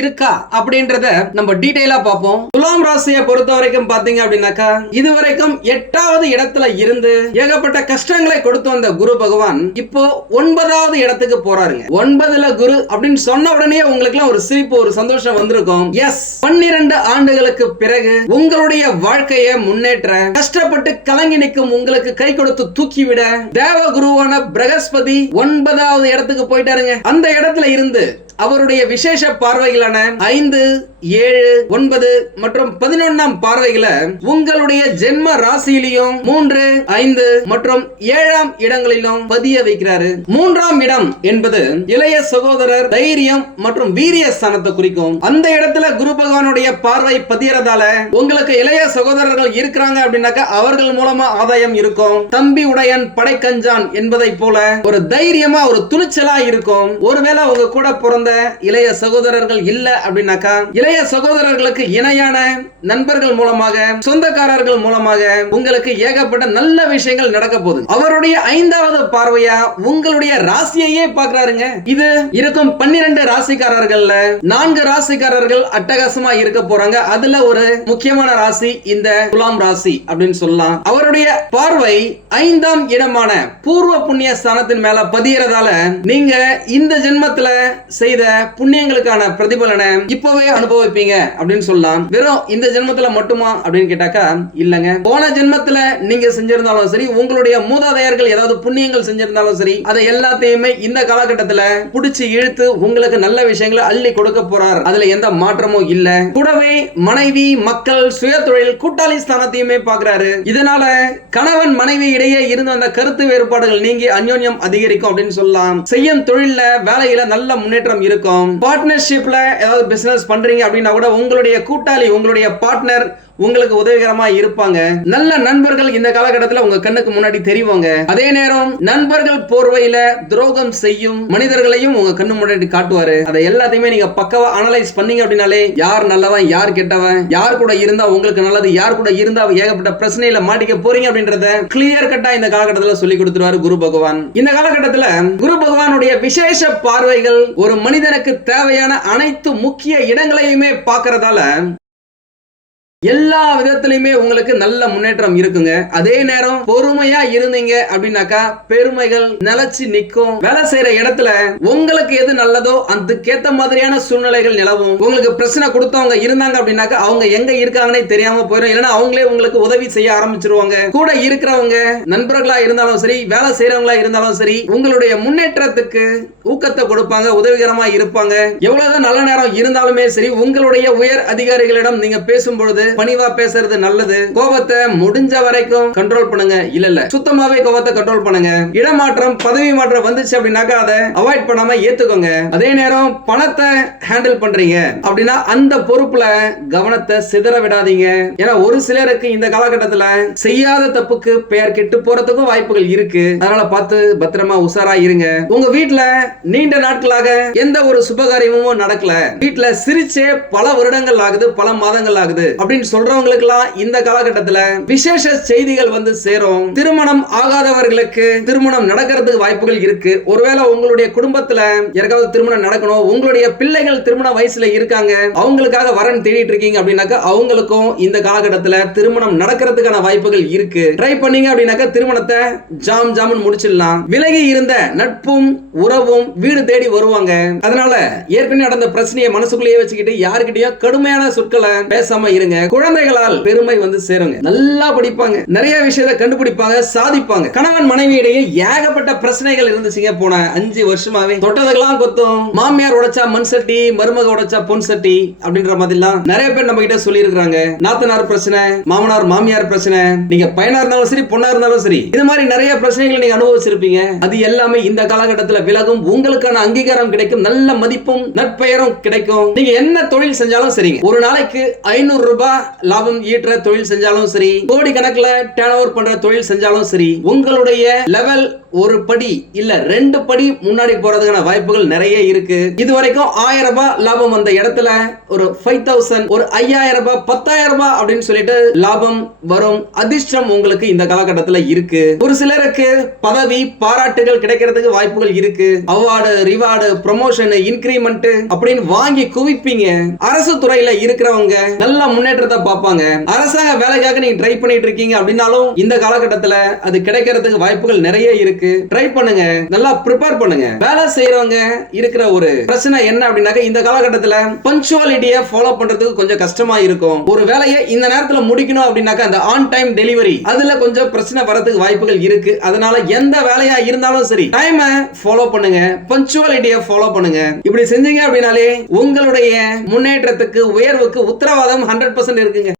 இருக்கா அப்படின்றத நம்ம டீடைலா பார்ப்போம். துலாம் ராசியை பொறுத்த வரைக்கும் பாத்தீங்க அப்படின்னாக்கா இதுவரைக்கும் எட்டாவது இடத்துல இருந்து ஏகப்பட்ட கஷ்டங்களை கொடுத்து வந்த குரு பகவான் இப்போ ஒன்பதாவது இடத்துக்கு போறாருங்க. ஒன்பதுல குரு அப்படின்னு சொன்ன உடனே உங்களுக்கு எல்லாம் ஒரு சிரிப்பு ஒரு சந்தோஷம் வந்திருக்கும். எஸ் பன்னிரண்டு ஆண்டுகளுக்கு பிறகு உங்களுடைய வாழ்க்கையை முன்னேற்ற கஷ்டப்பட்டு கலங்கி நிற்கும் உங்களுக்கு கை கொடுத்து தூக்கிவிட தேவ குருவான பிரகஸ்பதி ஒன்பதாவது இடத்துக்கு போயிட்டாருங்க. அந்த இடத்துல இருந்து அவருடைய விசேஷ பார்வைகளான ஐந்து ஏழு ஒன்பது மற்றும் பதினொன்னாம் பார்வைகளை உங்களுடைய ஜென்ம ராசியிலையும் மூன்று ஐந்து மற்றும் ஏழாம் இடங்களிலும் பதிய வைக்கிறாரு. மூன்றாம் இடம் என்பது இளைய சகோதரர் தைரியம் மற்றும் வீரிய ஸ்தானத்தை குறிக்கும். அந்த இடத்துல குரு பகவானுடைய பார்வை பதியறதால உங்களுக்கு இளைய சகோதரர்கள் இருக்கிறாங்க அப்படின்னாக்கா அவர்கள் மூலமா ஆதாயம் இருக்கும். தம்பி உடையன் படைக்கஞ்சான் என்பதை போல ஒரு தைரியமா ஒரு துணிச்சலா இருக்கும். ஒருவேளை உங்க கூட பிறந்த இளைய சகோதரர்கள் இல்ல அப்படின்னாக்கா இளைய சகோதரர்களுக்கு இணையான நண்பர்கள் மூலமாக சொந்தக்காரர்கள் மூலமாக உங்களுக்கு ஏகப்பட்ட நல்ல விஷயங்கள் நடக்க போகுது. அவருடைய ஐந்தாவது பார்வையா உங்களுடைய ராசியையே பாக்குறாருங்க இது இருக்கும் பன்னிரண்டு ராசிக்காரர்கள்ல நான்கு ராசிக்காரர்கள் அட்டகாசமா இருக்க போறாங்க. அதுல ஒரு முக்கியமான ராசி இந்த துலாம் ராசி அப்படின்னு சொல்லலாம். அவருடைய பார்வை ஐந்தாம் இடமான பூர்வ புண்ணிய ஸ்தானத்தின் மேல பதியறதால நீங்க இந்த ஜென்மத்துல செய்த புண்ணியங்களுக்கான பிரதிபலனை இப்பவே அனுபவிப்பீங்க அப்படின்னு சொல்லலாம் வெறும் இந்த ஜென்மத்துல மட்டுமா அப்படின்னு கேட்டாக்கா இல்லங்க. போன ஜென்மத்துல நீங்க செஞ்சிருந்தாலும் சரி உங்களுடைய மூதாதையர்கள் ஏதாவது புண்ணியங்கள் செஞ்சிருந்தாலும் சரி அதை எல்லாத்தையுமே இந்த காலகட்டத்துல புடிச்சு இழுத்து உங்களுக்கு நல்ல விஷயங்களை அள்ளி கொடுக்க போறார். அதுல எந்த மாற்றமும் இல்ல. கூடவே மனைவி மக்கள் சுய தொழில் கூட்டாளி ஸ்தானத்தையுமே பாக்குறாரு. இதனால கணவன் மனைவி இடையே இருந்த அந்த கருத்து வேறுபாடுகள் நீங்கி அந்யோன்யம் அதிகரிக்கும் அப்படின்னு சொல்லலாம் செய்யும் தொழில வேலையில நல்ல முன்னேற்றம் இருக்கும். பார்ட்னர்ஷிப்ல ஏதாவது பிசினஸ் பண்றீங்க அப்படின்னா கூட உங்களுடைய கூட்டாளி உங்களுடைய பார்ட்னர் உங்களுக்கு உதவிகரமா இருப்பாங்க. நல்ல நண்பர்கள் இந்த காலகட்டத்தில் உங்க கண்ணுக்கு முன்னாடி தெரிவாங்க. அதே நேரம் நண்பர்கள் போர்வையில துரோகம் செய்யும் மனிதர்களையும் உங்க கண்ணு முன்னாடி காட்டுவாரு. அதை எல்லாத்தையுமே நீங்க பக்கவா அனலைஸ் பண்ணீங்க அப்படின்னாலே யார் நல்லவன் யார் கெட்டவன் யார் கூட இருந்தா உங்களுக்கு நல்லது யார் கூட இருந்தா ஏகப்பட்ட பிரச்சனையில மாட்டிக்க போறீங்க அப்படின்றத கிளியர் கட்டா இந்த காலகட்டத்தில் சொல்லி கொடுத்துருவாரு குரு பகவான். இந்த காலகட்டத்தில் குரு பகவானுடைய விசேஷ பார்வைகள் ஒரு மனிதனுக்கு தேவையான அனைத்து முக்கிய இடங்களையுமே பார்க்கறதால எல்லா விதத்திலையுமே உங்களுக்கு நல்ல முன்னேற்றம் இருக்குங்க. அதே நேரம் பொறுமையா இருந்தீங்க அப்படின்னாக்கா பெருமைகள் நிலச்சி நிற்கும். வேலை செய்யற இடத்துல உங்களுக்கு எது நல்லதோ அதுக்கேத்த மாதிரியான சூழ்நிலைகள் நிலவும். உங்களுக்கு பிரச்சனை கொடுத்தவங்க இருந்தாங்க அப்படின்னாக்கா அவங்க எங்க இருக்காங்கன்னே தெரியாம போயிடும் இல்லைன்னா அவங்களே உங்களுக்கு உதவி செய்ய ஆரம்பிச்சிருவாங்க. கூட இருக்கிறவங்க நண்பர்களா இருந்தாலும் சரி வேலை செய்யறவங்களா இருந்தாலும் சரி உங்களுடைய முன்னேற்றத்துக்கு ஊக்கத்தை கொடுப்பாங்க உதவிகரமா இருப்பாங்க. எவ்வளவுதான் நல்ல நேரம் இருந்தாலுமே சரி உங்களுடைய உயர் அதிகாரிகளிடம் நீங்க பேசும் பொழுது பணிவா பேசுறது நல்லது. கோபத்தை முடிஞ்ச வரைக்கும் கண்ட்ரோல் பண்ணுங்க. இல்ல இல்ல. சுத்தமாவே கோபத்தை கண்ட்ரோல் பண்ணுங்க. இடமாற்றம் பதவி மாற்றம் வந்துச்சு அப்படின்னாக்கா அதை அவாய்ட் பண்ணாம ஏத்துக்கோங்க. அதே நேரம் பணத்தை ஹேண்டில் பண்றீங்க அப்படின்னா அந்த பொறுப்புல கவனத்தை சிதற விடாதீங்க. ஏன்னா ஒரு சிலருக்கு இந்த காலகட்டத்துல செய்யாத தப்புக்கு பெயர் கெட்டு போறதுக்கும் வாய்ப்புகள் இருக்கு. அதனால பார்த்து பத்திரமா உஷாரா இருங்க. உங்க வீட்டுல நீண்ட நாட்களாக எந்த ஒரு சுபகாரியமும் நடக்கல. வீட்டுல சிரிச்சே பல வருடங்கள் ஆகுது பல மாதங்கள் ஆகுது அப்படின்னு சொல்றவங்களுக்கெல்லாம் இந்த காலகட்டத்துல விசேஷ செய்திகள் வந்து சேரும். திருமணம் ஆகாதவர்களுக்கு திருமணம் நடக்கிறதுக்கு வாய்ப்புகள் இருக்கு. ஒருவேளை உங்களுடைய குடும்பத்துல யாருக்காவது திருமணம் நடக்கணும் உங்களுடைய பிள்ளைகள் திருமண வயசுல இருக்காங்க அவங்களுக்காக வரன் தேடிட்டு இருக்கீங்க அப்படின்னாக்கா அவங்களுக்கும் இந்த காலகட்டத்துல திருமணம் நடக்கிறதுக்கான வாய்ப்புகள் இருக்கு. ட்ரை பண்ணீங்க அப்படின்னாக்கா திருமணத்தை ஜாம் ஜாமன் முடிச்சிடலாம். விலகி இருந்த நட்பும் உறவும் வீடு தேடி வருவாங்க. அதனால ஏற்கனவே நடந்த பிரச்சனையை மனசுக்குள்ளேயே வச்சுக்கிட்டு யாருக்கிட்டயோ கடுமையான சொற்களை பேசாம இருங்க. குழந்தைகளால் பெருமை வந்து சேருங்க. நல்லா படிப்பாங்க. நிறைய விஷயத்தை கண்டுபிடிப்பாங்க சாதிப்பாங்க. கணவன் மனைவி இடையே ஏகப்பட்ட பிரச்சனைகள் இருந்துச்சுங்க போன அஞ்சு வருஷமாவே. தொட்டதுக்கெல்லாம் கொத்தும். மாமியார் உடைச்சா மண் சட்டி மருமக உடைச்சா பொன் சட்டி அப்படின்ற மாதிரிலாம் நிறைய பேர் நம்ம கிட்ட சொல்லி இருக்காங்க நாத்தனார் பிரச்சனை மாமனார் மாமியார் பிரச்சனை. நீங்க பையனா இருந்தாலும் சரி பொண்ணா இருந்தாலும் சரி. இது மாதிரி நிறைய பிரச்சனைகளை நீங்க அனுபவிச்சிருப்பீங்க. அது எல்லாமே இந்த காலகட்டத்துல விலகும் உங்களுக்கான அங்கீகாரம் கிடைக்கும் நல்ல மதிப்பும் நற்பெயரும் கிடைக்கும். நீங்க என்ன தொழில் செஞ்சாலும் சரிங்க. ஒரு நாளைக்கு ஐநூறு ரூபாய் லாபம் ஈட்டுற தொழில் செஞ்சாலும் சரி கோடி கணக்குல டேர்ன் ஓவர் பண்ற தொழில் செஞ்சாலும் சரி உங்களுடைய லெவல் ஒரு படி இல்ல ரெண்டு படி முன்னாடி போறதுக்கான வாய்ப்புகள் நிறைய இருக்கு. இது வரைக்கும் ஆயிரம் ரூபாய் லாபம் வந்த இடத்துல ஒரு ஃபைவ் தௌசண்ட் ஒரு ஐயாயிரம் ரூபாய் பத்தாயிரம் ரூபாய் அப்படின்னு சொல்லிட்டு லாபம் வரும் அதிர்ஷ்டம் உங்களுக்கு இந்த காலகட்டத்தில் இருக்கு. ஒரு சிலருக்கு பதவி பாராட்டுகள் கிடைக்கிறதுக்கு வாய்ப்புகள் இருக்கு. அவார்டு ரிவார்டு ப்ரொமோஷன் இன்கிரிமெண்ட் அப்படின்னு வாங்கி குவிப்பீங்க. அரசு துறையில இருக்கிறவங்க நல்ல முன்னேற்றத்தை பார்ப்பாங்க. அரசாங்க வேலைக்காக நீங்க ட்ரை பண்ணிட்டு இருக்கீங்க அப்படின்னாலும் இந்த காலகட்டத்தில் அது கிடைக்கிறதுக்கு வாய்ப்புகள் நிறைய இருக்கு. ட்ரை பண்ணுங்க. நல்லா ப்ரிப்பேர் பண்ணுங்க. வேலை செய்யறவங்க இருக்கிற ஒரு பிரச்சனை என்ன அப்படின்னாக்க இந்த காலகட்டத்தில் பஞ்சுவாலிட்டியை ஃபாலோ பண்றதுக்கு கொஞ்சம் கஷ்டமா இருக்கும். ஒரு வேலையை இந்த நேரத்தில் முடிக்கணும் அப்படின்னாக்க அந்த ஆன் டைம் டெலிவரி அதுல கொஞ்சம் பிரச்சனை வரதுக்கு வாய்ப்புகள் இருக்கு. அதனால எந்த வேலையா இருந்தாலும் சரி டைமை ஃபாலோ பண்ணுங்க. பஞ்சுவாலிட்டியை ஃபாலோ பண்ணுங்க. இப்படி செஞ்சீங்க அப்படின்னாலே உங்களுடைய முன்னேற்றத்துக்கு உயர்வுக்கு உத்தரவாதம் ஹண்ட்ரட் பர்சன்ட் இருக்குங்க.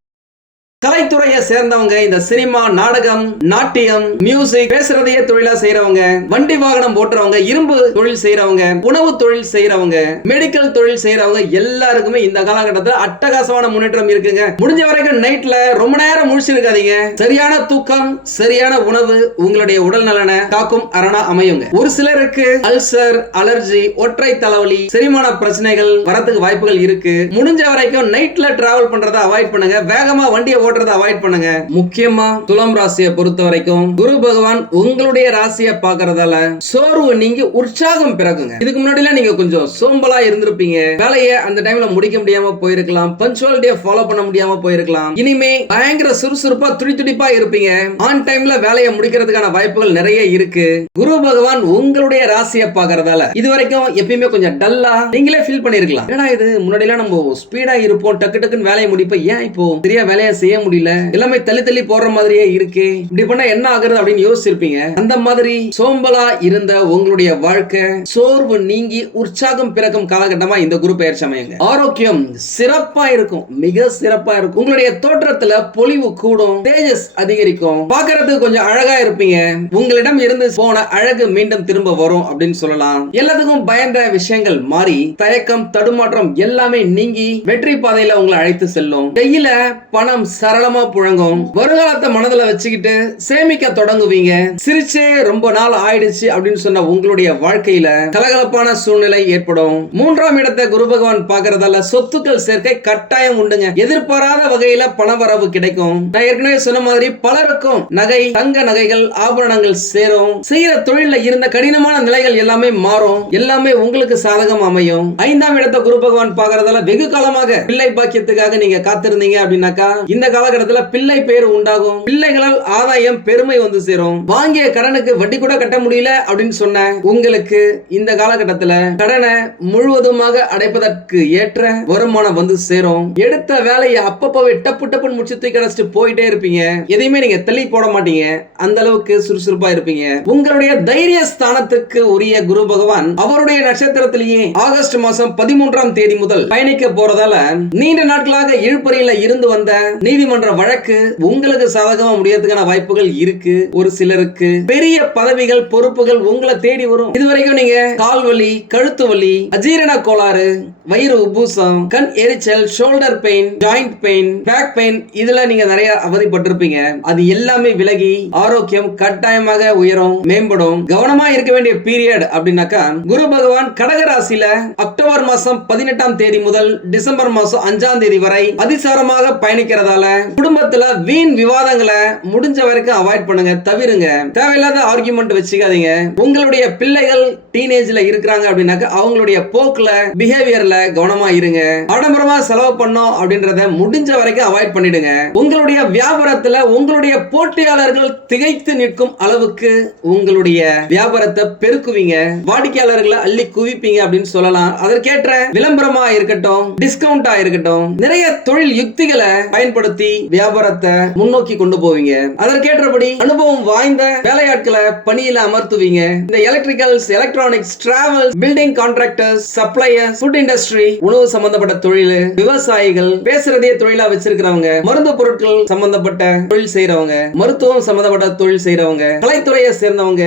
கலைத்துறையை சேர்ந்தவங்க இந்த சினிமா நாடகம் நாட்டியம் மியூசிக் பேசுறதையே தொழிலா செய்யறவங்க வண்டி வாகனம் ஓட்டுறவங்க இரும்பு தொழில் செய்யறவங்க உணவு தொழில் செய்யறவங்க மெடிக்கல் தொழில் செய்யறவங்க எல்லாருக்குமே இந்த காலகட்டத்தில் அட்டகாசமான முன்னேற்றம் இருக்குங்க. முடிஞ்ச வரைக்கும் நைட்ல ரொம்ப நேரம் முழிச்சிருக்காதீங்க. சரியான தூக்கம் சரியான உணவு உங்களுடைய உடல் நலனை காக்கும் அரணா அமையுங்க. ஒரு சிலருக்கு அல்சர் அலர்ஜி ஒற்றை தலைவலி செரிமான பிரச்சனைகள் வரத்துக்கு வாய்ப்புகள் இருக்கு. முடிஞ்ச வரைக்கும் நைட்ல டிராவல் பண்றதை அவாய்ட் பண்ணுங்க. வேகமா வண்டியை ஓட்டுறதை அவாய்ட் பண்ணுங்க. முக்கியமா துலாம் ராசியை பொறுத்த வரைக்கும் குரு பகவான் உங்களுடைய ராசியை பார்க்கறதால சோர்வு நீங்க உற்சாகம் பிறகுங்க இதுக்கு முன்னாடி நீங்க கொஞ்சம் சோம்பலா இருந்திருப்பீங்க. வேலையை அந்த டைம்ல முடிக்க முடியாம போயிருக்கலாம். பஞ்சுவாலிட்டியை ஃபாலோ பண்ண முடியாம போயிருக்கலாம். இனிமே பயங்கர சுறுசுறுப்பா துடி துடிப்பா இருப்பீங்க. ஆன் டைம்ல வேலையை முடிக்கிறதுக்கான வாய்ப்புகள் நிறைய இருக்கு. குரு பகவான் உங்களுடைய ராசியை பார்க்கறதால இது வரைக்கும் எப்பயுமே கொஞ்சம் டல்லா நீங்களே ஃபீல் பண்ணிருக்கலாம். ஏன்னா இது? முன்னாடி எல்லாம் நம்ம ஸ்பீடா இருப்போம். டக்கு டக்குன்னு வேலையை முடிப்போம். ஏன் இப்போ சரியா வேலையை செய்ய முடியல. எல்லாமே தள்ளி தள்ளி போடுற மாதிரியே இருக்கு. இப்படி பண்ணா என்ன ஆகுறது அப்படின்னு யோசிச்சிருப்பீங்க. அந்த மாதிரி சோம்பலா இருந்த உங்களுடைய வாழ்க்கை சோர்வு நீங்கி உற்சாகம் பிறக்கும் காலகட்டமா இந்த குரு பெயர்ச்சி அமையுங்க ஆரோக்கியம் சிறப்பா இருக்கும். மிக சிறப்பா இருக்கும். உங்களுடைய தோற்றத்துல பொலிவு கூடும். தேஜஸ் அதிகரிக்கும். பாக்குறதுக்கு கொஞ்சம் அழகா இருப்பீங்க. உங்களிடம் இருந்து போன அழகு மீண்டும் திரும்ப வரும் அப்படின்னு சொல்லலாம். எல்லாத்துக்கும் பயந்த விஷயங்கள் மாறி தயக்கம் தடுமாற்றம் எல்லாமே நீங்கி வெற்றி பாதையில உங்களை அழைத்து செல்லும். கையில பணம் சார் தாராளமா புழங்கும். வருங்காலத்தை மனதுல வச்சுக்கிட்டு சேமிக்க தொடங்குவீங்க. சிரிச்சே ரொம்ப நாள் ஆயிடுச்சு அப்படின்னு சொன்ன உங்களுடைய வாழ்க்கையில கலகலப்பான சூழ்நிலை ஏற்படும். மூன்றாம் இடத்தை குரு பகவான் பாக்குறதால சொத்துக்கள் சேர்க்கை கட்டாயம் உண்டுங்க. எதிர்பாராத வகையில பணவரவு கிடைக்கும். நான் ஏற்கனவே சொன்ன மாதிரி பலருக்கும் நகை தங்க நகைகள் ஆபரணங்கள் சேரும். செய்யற தொழில இருந்த கடினமான நிலைகள் எல்லாமே மாறும். எல்லாமே உங்களுக்கு சாதகம் அமையும். ஐந்தாம் இடத்தை குரு பகவான் பாக்குறதால வெகு காலமாக பிள்ளை பாக்கியத்துக்காக நீங்க காத்திருந்தீங்க அப்படின்னாக்கா இந்த காலகட்டத்துல பிள்ளை பேர் உண்டாகும். பிள்ளைகளால் ஆதாயம் பெருமை வந்து சேரும். வாங்கிய கடனுக்கு வட்டி கூட கட்ட முடியல அப்படின்னு சொன்ன உங்களுக்கு இந்த காலகட்டத்துல கடனை முழுவதுமாக அடைப்பதற்கு ஏற்ற வருமானம் வந்து சேரும். எடுத்த வேலையை அப்பப்பவே டப்பு டப்புன்னு முடிச்சு தூக்கி அடைச்சிட்டு போயிட்டே இருப்பீங்க. எதையுமே நீங்க தள்ளி போட மாட்டீங்க. அந்த அளவுக்கு சுறுசுறுப்பா இருப்பீங்க. உங்களுடைய தைரிய ஸ்தானத்துக்கு உரிய குரு பகவான் அவருடைய நட்சத்திரத்திலேயே ஆகஸ்ட் மாசம் பதிமூன்றாம் தேதி முதல் பயணிக்க போறதால நீண்ட நாட்களாக இழுப்பறையில இருந்து வந்த நீதி நீதிமன்ற வழக்கு உங்களுக்கு சாதகமா முடியறதுக்கான வாய்ப்புகள் இருக்கு ஒரு சிலருக்கு பெரிய பதவிகள் பொறுப்புகள் உங்களை தேடி வரும். இதுவரைக்கும் நீங்க கால் வலி கழுத்து வலி அஜீரண கோளாறு வயிறு உபூசம் கண் எரிச்சல் shoulder pain joint pain back pain இதுல நீங்க நிறைய அவதிப்பட்டிருப்பீங்க. அது எல்லாமே விலகி ஆரோக்கியம் கட்டாயமாக உயரும் மேம்படும். கவனமா இருக்க வேண்டிய பீரியட் அப்படின்னாக்கா குரு பகவான் கடகராசியில அக்டோபர் மாசம் பதினெட்டாம் தேதி முதல் டிசம்பர் மாசம் அஞ்சாம் தேதி வரை அதிசாரமாக பயணிக்கிறதால குடும்பத்துல வீண் விவாதங்களை முடிஞ்ச வரைக்கும் அவாய்ட் பண்ணுங்க தவிருங்க. தேவையில்லாத ஆர்குமெண்ட் வச்சுக்காதீங்க. உங்களுடைய பிள்ளைகள் டீனேஜ்ல இருக்கிறாங்க அப்படின்னாக்க அவங்களுடைய போக்குல பிஹேவியர்ல கவனமா இருங்க. ஆடம்பரமா செலவு பண்ணோம் அப்படின்றத முடிஞ்ச வரைக்கும் அவாய்ட் பண்ணிடுங்க. உங்களுடைய வியாபாரத்துல உங்களுடைய போட்டியாளர்கள் திகைத்து நிற்கும் அளவுக்கு உங்களுடைய வியாபாரத்தை பெருக்குவீங்க. வாடிக்கையாளர்களை அள்ளி குவிப்பீங்க அப்படின்னு சொல்லலாம். அதற்கேற்ற விளம்பரமா இருக்கட்டும் டிஸ்கவுண்டா இருக்கட்டும் நிறைய தொழில் யுக்திகளை பயன்படுத்தி வியாபாரத்தை முன்னோக்கி கொண்டு போவீங்க. அதற்கேற்றபடி அனுபவம் வாய்ந்த வேலையாட்களை பணியில அமர்த்துவீங்க. இந்த electricals electronics travel building contractors suppliers food industry உணவு சம்பந்தப்பட்ட தொழில் விவசாயிகள் பேசுறதே தொழிலா வச்சிருக்கிறவங்க. மருந்து பொருட்கள் சம்பந்தப்பட்ட தொழில் செய்யறவங்க மருத்துவம் சம்பந்தப்பட்ட தொழில் செய்யறவங்க கலைத்துறையை சேர்ந்தவங்க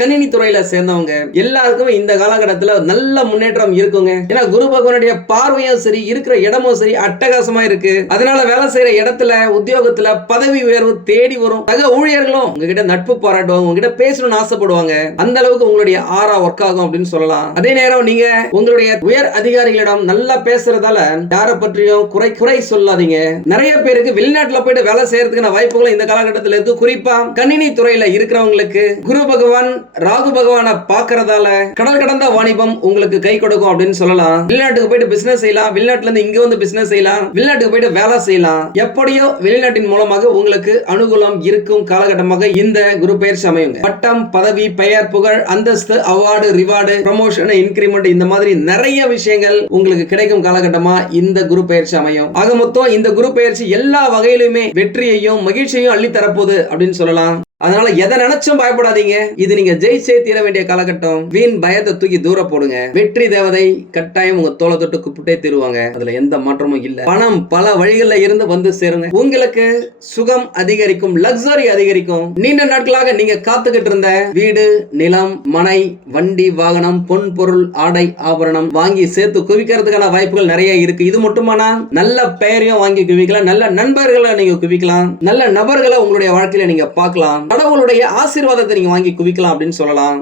கணினி துறையில சேர்ந்தவங்க எல்லாருக்குமே இந்த காலகட்டத்துல நல்ல முன்னேற்றம் இருக்குங்க. ஏன்னா குரு பகவானுடைய பார்வையும் சரி இருக்கிற இடமும் சரி அட்டகாசமா இருக்கு. அதனால வேலை செய்யற இடத்துல உத்தியோகத்துல பதவி உயர்வு தேடி வரும். சக ஊழியர்களும் உங்ககிட்ட நட்பு பாராட்டுவாங்க உங்ககிட்ட பேசணும்னு ஆசைப்படுவாங்க. அந்த அளவுக்கு உங்களுடைய ஆறா ஒர்க் ஆகும் அப்படின்னு சொல்லலாம். அதே நேரம் நீங்க உங்களுடைய உயர் அதிகாரிகளிடம் நல்லா பேசுறதால யாரை பற்றியும் குறை குறை சொல்லாதீங்க. நிறைய பேருக்கு வெளிநாட்டுல போயிட்டு வேலை செய்யறதுக்கான வாய்ப்புகளும் இந்த காலகட்டத்தில் இருக்கு. குறிப்பா கணினி துறையில இருக்கிறவங்களுக்கு குரு பகவான் ராகு பகவானை பாக்குறதால கடல் கடந்த வாணிபம் உங்களுக்கு கை கொடுக்கும் அப்படின்னு சொல்லலாம். வெளிநாட்டுக்கு போயிட்டு பிசினஸ் செய்யலாம். வெளிநாட்டுல இருந்து இங்க வந்து பிசினஸ் செய்யலாம். வெளிநாட்டுக்கு போயிட்டு வேலை செய்யலாம். எப்படியோ வெளிநாட்டின் மூலமாக உங்களுக்கு அனுகூலம் இருக்கும் காலகட்டமாக இந்த குரு பயிற்சி அமையுங்க பட்டம் பதவி பெயர் புகழ் அந்தஸ்து அவார்டு ரிவார்டு ப்ரமோஷன் இன்கிரிமெண்ட் இந்த மாதிரி நிறைய விஷயங்கள் உங்களுக்கு கிடைக்கும் காலகட்டமா இந்த குரு பெயர்ச்சி அமையும் ஆக மொத்தம் இந்த குரு பெயர்ச்சி எல்லா வகையிலுமே வெற்றியையும் மகிழ்ச்சியையும் அள்ளி தரப்போகுது அப்படின்னு சொல்லலாம். அதனால எதை நினைச்சும் பயப்படாதீங்க. இது நீங்க ஜெயிச்சே தீர வேண்டிய காலகட்டம். வீண் பயத்தை தூக்கி தூர போடுங்க. வெற்றி தேவதை கட்டாயம் உங்க தோலை தொட்டு கூப்பிட்டே தருவாங்க. அதுல எந்த மாற்றமும் இல்ல. பணம் பல வழிகள்ல இருந்து வந்து சேருங்க. உங்களுக்கு சுகம் அதிகரிக்கும் லக்ஸரி அதிகரிக்கும். நீண்ட நாட்களாக நீங்க காத்துக்கிட்டு இருந்த வீடு நிலம் மனை வண்டி வாகனம் பொன் பொருள் ஆடை ஆபரணம் வாங்கி சேர்த்து குவிக்கிறதுக்கான வாய்ப்புகள் நிறைய இருக்கு. இது மட்டுமானா? நல்ல பெயரையும் வாங்கி குவிக்கலாம். நல்ல நண்பர்களை நீங்க குவிக்கலாம். நல்ல நபர்களை உங்களுடைய வாழ்க்கையில நீங்க பார்க்கலாம். கடவுளுடைய ஆசீர்வாதத்தை நீங்க வாங்கி குவிக்கலாம் அப்படின்னு சொல்லலாம்.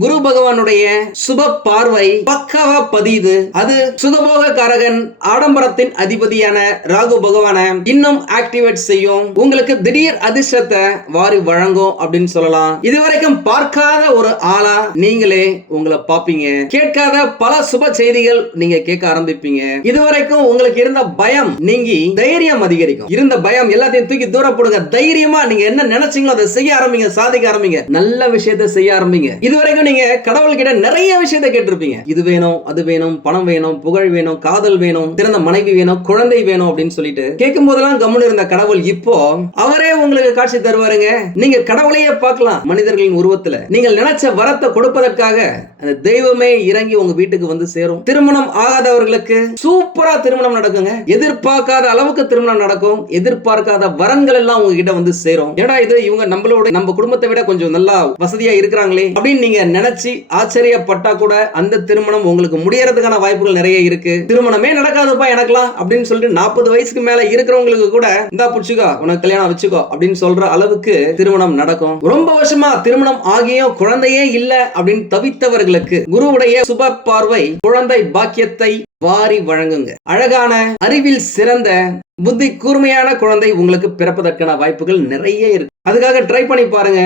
குரு பகவானுடைய சுப பார்வை பக்காவா பதியுது. அது சுதபோக காரகன் ஆடம்பரத்தின் அதிபதியான ராகு பகவான இன்னும் ஆக்டிவேட் செய்யும். உங்களுக்கு திடீர் அதிர்ஷ்டத்தை வாரி வழங்கும் அப்படின்னு சொல்லலாம். இதுவரைக்கும் பார்க்காத ஒரு ஆளா நீங்களே உங்களை பாப்பீங்க கேட்காத பல சுப செய்திகள் நீங்க கேட்க ஆரம்பிப்பீங்க. இதுவரைக்கும் உங்களுக்கு இருந்த பயம் நீங்கி தைரியம் அதிகரிக்கும். இருந்த பயம் எல்லாத்தையும் தூக்கி தூர போடுங்க. தைரியமா நீங்க என்ன நினைச்சீங்களோ அதை செய்ய ஆரம்பிங்க சாதிக்க ஆரம்பிங்க. நல்ல விஷயத்தை செய்ய ஆரம்பிங்க. இதுவரைக்கும் நீங்க கடவுள் கிட்ட நிறைய விஷயத்த கேட்டிருப்பீங்க. இது வேணும் அது வேணும் பணம் வேணும் புகழ் வேணும் காதல் வேணும் சிறந்த மனைவி வேணும் குழந்தை வேணும் அப்படின்னு சொல்லிட்டு கேட்கும் போதெல்லாம் கம்முன்னு இருந்த கடவுள் இப்போ அவரே உங்களுக்கு காட்சி தருவாருங்க. நீங்க கடவுளையே பார்க்கலாம் மனிதர்களின் உருவத்துல. நீங்கள் நினைச்ச வரத்தை கொடுப்பதற்காக அந்த தெய்வமே இறங்கி உங்க வீட்டுக்கு வந்து சேரும். திருமணம் ஆகாதவர்களுக்கு சூப்பரா திருமணம் நடக்குங்க. எதிர்பார்க்காத அளவுக்கு திருமணம் நடக்கும். எதிர்பார்க்காத வரன்கள் எல்லாம் உங்ககிட்ட வந்து சேரும். ஏடா இது இவங்க நம்மளோட நம்ம குடும்பத்தை விட கொஞ்சம் நல்லா வசதியா இருக்கிறாங்களே அப்படின்னு நீங்க நினைச்சு ஆச்சரியப்பட்டா கூட அந்த திருமணம் உங்களுக்கு முடியறதுக்கான வாய்ப்புகள் நிறைய இருக்கு. திருமணமே நடக்காதுப்பா எனக்குலாம் அப்படின்னு சொல்லிட்டு நாற்பது வயசுக்கு மேல இருக்கிறவங்களுக்கு கூட இந்தா புடிச்சுக்கோ உனக்கு கல்யாணம் வச்சுக்கோ அப்படின்னு சொல்ற அளவுக்கு திருமணம் நடக்கும். ரொம்ப வருஷமா திருமணம் ஆகியும் குழந்தையே இல்ல அப்படின்னு தவித்தவர்களுக்கு குருவுடைய சுப பார்வை குழந்தை பாக்கியத்தை வாரி வழங்குங்க. அழகான அறிவில் சிறந்த புத்தி கூர்மையான குழந்தை உங்களுக்கு பிறப்பதற்கான வாய்ப்புகள் நிறைய இருக்கு. அதுக்காக ட்ரை பண்ணி பாருங்க.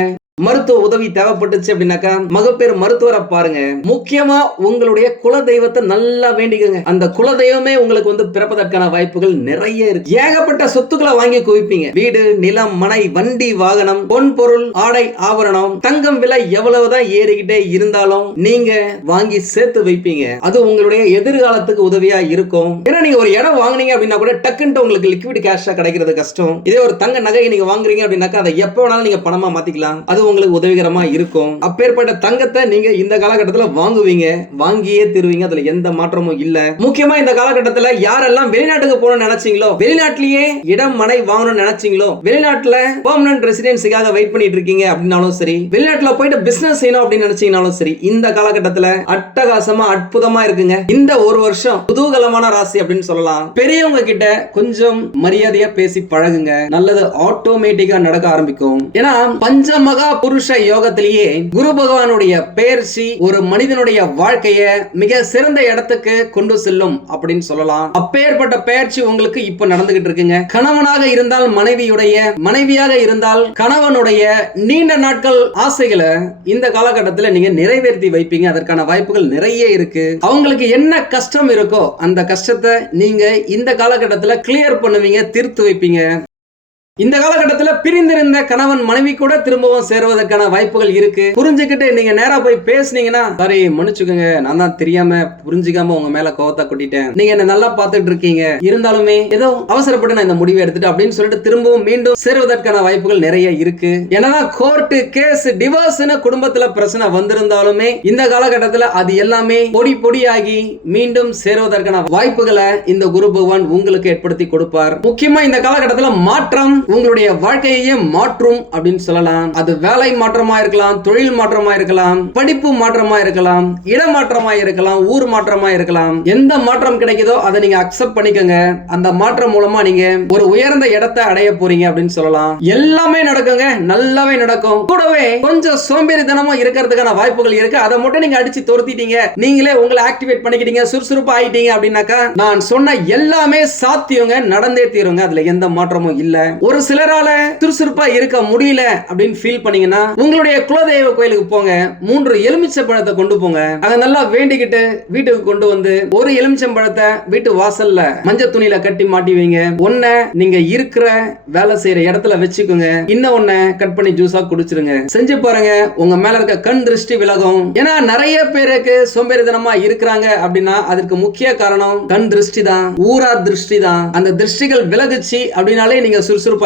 மருத்துவ உதவி தேவைப்பட்டுச்சு அப்படின்னாக்கா மகப்பேறு மருத்துவரை பாருங்க. முக்கியமா உங்களுடைய குல தெய்வத்தை நல்லா வேண்டிக்கோங்க. அந்த குல தெய்வமே உங்களுக்கு வந்து பிறப்பதற்கான வாய்ப்புகள் நிறைய இருக்கு. ஏகப்பட்ட சொத்துக்களை வாங்கி குவிப்பீங்க. வீடு நிலம் மனை வண்டி வாகனம் பொன் பொருள் ஆடை ஆபரணம் தங்கம் விலை எவ்வளவுதான் ஏறிக்கிட்டே இருந்தாலும் நீங்க வாங்கி சேர்த்து வைப்பீங்க. அது உங்களுடைய எதிர்காலத்துக்கு உதவியா இருக்கும். ஏன்னா நீங்க ஒரு இடம் வாங்குனீங்க அப்படின்னா கூட டக்குன்ட்டு உங்களுக்கு லிக்விட் கேஷா கிடைக்கிறது கஷ்டம். இதே ஒரு தங்க நகையை நீங்க வாங்குறீங்க அப்படின்னாக்கா அதை எப்போ வேணாலும் நீங்க பணமா மாத்திக்கலாம். அது உங்களுக்கு உதவிகரமா இருக்கும். அப்பேற்பட்ட தங்கத்தை நீங்க இந்த காலகட்டத்தில் வாங்குவீங்க. வாங்கியே தருவீங்க. அதுல எந்த மாற்றமும் இல்ல. முக்கியமா இந்த காலகட்டத்தில் யாரெல்லாம் வெளிநாட்டுக்கு போகணும்னு நினைச்சீங்களோ வெளிநாட்டிலேயே இடம் மனை வாங்கணும்னு நினைச்சீங்களோ வெளிநாட்டுல பெர்மனன்ட் ரெசிடென்சிக்காக வெயிட் பண்ணிட்டு இருக்கீங்க அப்படின்னாலும் சரி வெளிநாட்டுல போயிட்டு பிசினஸ் செய்யணும் அப்படின்னு நினைச்சீங்கனாலும் சரி இந்த காலகட்டத்தில் அட்டகாசமா அற்புதமா இருக்குங்க. இந்த ஒரு வருஷம் குதூகலமான ராசி அப்படின்னு சொல்லலாம். பெரியவங்க கிட்ட கொஞ்சம் மரியாதையா பேசி பழகுங்க. நல்லது ஆட்டோமேட்டிக்கா நடக்க ஆரம்பிக்கும். ஏன்னா பஞ்சமகா புருஷ யோகத்திலேயே குரு பகவானுடைய பெயர்ச்சி ஒரு மனிதனுடைய வாழ்க்கைய மிக சிறந்த இடத்துக்கு கொண்டு செல்லும் அப்படின்னு சொல்லலாம். அப்பேற்பட்ட பெயர்ச்சி உங்களுக்கு இப்ப நடந்துகிட்டு இருக்குங்க. கணவனாக இருந்தால் மனைவியுடைய மனைவியாக இருந்தால் கணவனுடைய நீண்ட நாட்கள் ஆசைகளை இந்த காலகட்டத்தில் நீங்க நிறைவேற்றி வைப்பீங்க. அதற்கான வாய்ப்புகள் நிறைய இருக்கு. அவங்களுக்கு என்ன கஷ்டம் இருக்கோ அந்த கஷ்டத்தை நீங்க இந்த காலகட்டத்தில் கிளியர் பண்ணுவீங்க தீர்த்து வைப்பீங்க. இந்த காலகட்டத்தில் பிரிந்திருந்த கணவன் மனைவி கூட திரும்பவும் சேருவதற்கான வாய்ப்புகள் இருக்கு. புரிஞ்சுக்கிட்டு நீங்க நேரா போய் பேசுனீங்கன்னா சாரி மன்னிச்சுக்கோங்க. நான் தான் தெரியாம புரிஞ்சுக்காம உங்க மேல கோவத்தை கொட்டிட்டேன். நீங்க என்ன நல்லா பார்த்துட்டு இருக்கீங்க. இருந்தாலுமே ஏதோ அவசரப்பட்டு நான் இந்த முடிவை எடுத்துட்டு அப்படின்னு சொல்லிட்டு திரும்பவும் மீண்டும் சேருவதற்கான வாய்ப்புகள் நிறைய இருக்கு. என்னதான் கோர்ட்டு கேஸ் டிவோர்ஸ்னு குடும்பத்துல பிரச்சனை வந்திருந்தாலுமே இந்த காலகட்டத்தில் அது எல்லாமே பொடி பொடியாகி மீண்டும் சேருவதற்கான வாய்ப்புகளை இந்த குரு பகவான் உங்களுக்கு ஏற்படுத்தி கொடுப்பார். முக்கியமா இந்த காலகட்டத்தில் மாற்றம் உங்களுடைய வாழ்க்கையையே மாற்றும் அப்படின்னு சொல்லலாம். அது வேலை மாற்றமா இருக்கலாம் தொழில் மாற்றமா இருக்கலாம் படிப்பு மாற்றமா இருக்கலாம் இடமாற்றமா இருக்கலாம் ஊர் மாற்றமா இருக்கலாம். எந்த மாற்றம் கிடைக்குதோ அதை நீங்க அக்செப்ட் பண்ணிக்கோங்க. அந்த மாற்றம் மூலமா நீங்க ஒரு உயர்ந்த இடத்தை அடைய போறீங்க அப்படின்னு சொல்லலாம். எல்லாமே நடக்குங்க. நல்லாவே நடக்கும். கூடவே கொஞ்சம் சோம்பேறித்தனமும் இருக்கிறதுக்கான வாய்ப்புகள் இருக்கு. அதை மட்டும் நீங்க அடிச்சு துரத்திட்டீங்க. நீங்களே உங்களை ஆக்டிவேட் பண்ணிக்கிட்டீங்க சுறுசுறுப்பா ஆயிட்டீங்க அப்படின்னாக்கா நான் சொன்ன எல்லாமே சாத்தியங்க நடந்தே தீருங்க. அதுல எந்த மாற்றமும் இல்ல. ஒரு சிலரால சுறுசுறுப்பா இருக்க முடியல அப்படின்னு ஃபீல் பண்ணீங்கன்னா உங்களுடைய குலதெய்வ கோயிலுக்கு போங்க மூன்று எலுமிச்சை பழத்தை கொண்டு போங்க. அதை நல்லா வேண்டிக்கிட்டு வீட்டுக்கு கொண்டு வந்து ஒரு எலுமிச்சம் பழத்தை வீட்டு வாசல்ல மஞ்சள் துணியில கட்டி மாட்டி வைங்க. ஒன்ன நீங்க இருக்கிற வேலை செய்யற இடத்துல வச்சுக்கோங்க. இன்னும் ஒன்ன கட் பண்ணி ஜூஸா குடிச்சிருங்க. செஞ்சு பாருங்க உங்க மேல இருக்க கண் திருஷ்டி விலகும். ஏன்னா நிறைய பேருக்கு சோம்பேறித்தனமா இருக்கிறாங்க அப்படின்னா அதற்கு முக்கிய காரணம் கண் திருஷ்டி தான் ஊரா திருஷ்டி தான் அந்த திருஷ்டிகள் விலகுச்சு அப்படின்னாலே நீங்க சுறுசுறுப்பா